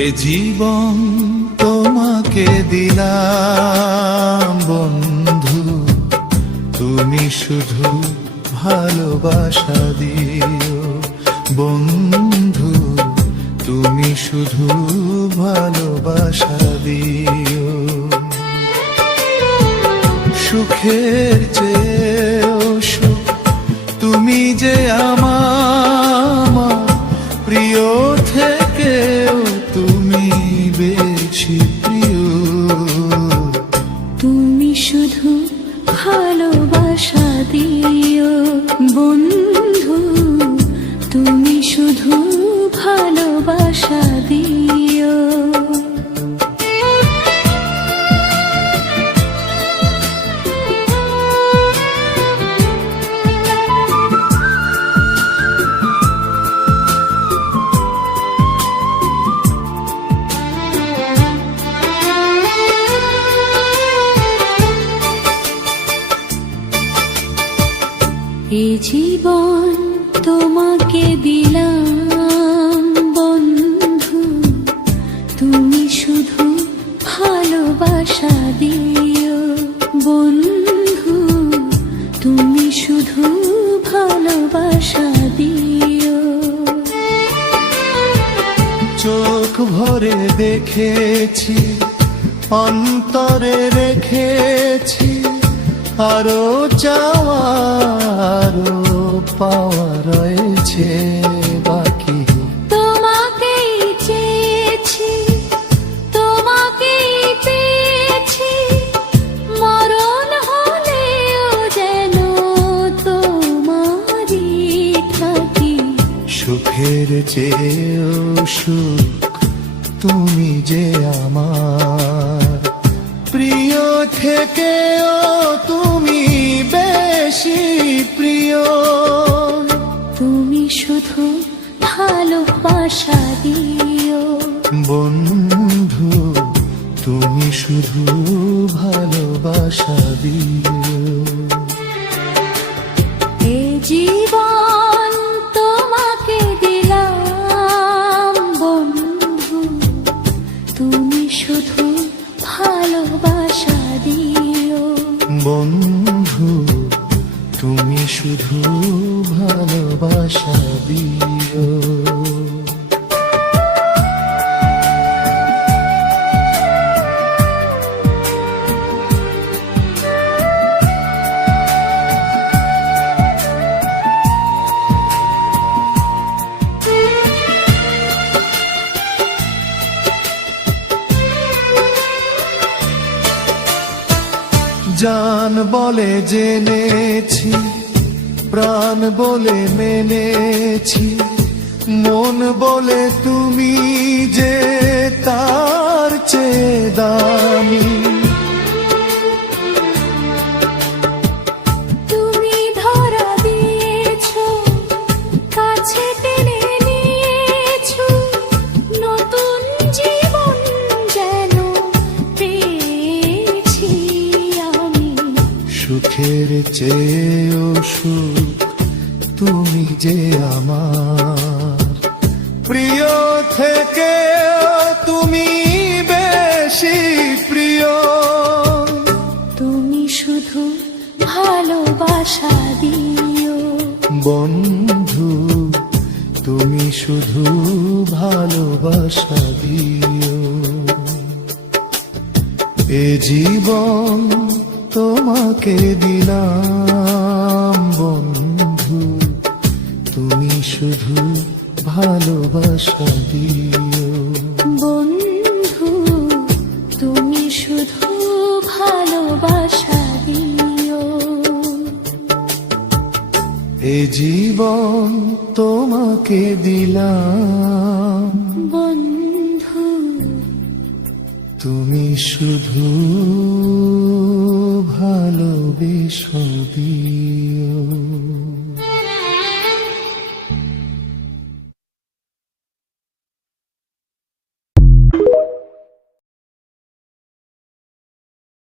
এ জীবন তোমাকে দিলাম বন্ধু, তুমি শুধু ভালোবাসা দিও বন্ধু, তুমি শুধু ভালোবাসা দিও। সুখের চেয়েও সুখ তুমি যে আমার, প্রিয় থেকেও তুমি বেশি প্রিয়। তুমি শুধু ভালোবাসা দিও বন্ধু, তুমি শুধু ভালোবাসা দিও। এ জীবন তোমাকে দিলাম বন্ধু, তুমি শুধু ভালোবাসা দিও বন্ধু, তুমি শুধু ভালোবাসা দিও। চোখ ভরে দেখেছি, অন্তরে রেখেছি, আরো চাওয়া আরো পাওয়া রয়েছে বাকি। তোমাকেই চেয়েছি, তোমাকেই পেয়েছি, মরণ হলেও যেন তোমারই থাকি। সুখের চেয়েও সুখ তুমি যে আমার, প্রিয় থেকেও তুমি বেশি প্রিয়। তুমি শুধু ভালোবাসা দিও বন্ধু, তুমি শুধু ভালোবাসা দিও। এ জীবন তোমাকে দিলাম বন্ধু, তুমি শুধু ভালোবাসা দিও বন্ধু, তুমি শুধু ভালোবাসা দিও। জান বলে জেনেছি, প্রাণ বলে মেনেছি, মন বলে তুমি যে তার চেয়ে দামি। তুমি ধরা দিয়েছো, কাছে টেনে নিয়েছো, নতুন জীবন যেন পেয়েছি আমি। সুখের চেয়েও সুখ তুমি যে আমার, প্রিয় থেকেও তুমি বেশি প্রিয়। তুমি শুধু ভালোবাসা দিও বন্ধু, তুমি শুধু ভালোবাসা দিও। এ জীবন তোমাকে দিলাম বন্ধু, তুমি শুধু ভালোবাসা দিও বন্ধু, তুমি শুধু ভালোবাসা দিও। এ জীবন তোমাকে দিলাম বন্ধু, তুমি শুধু ভালোবেসে দিও।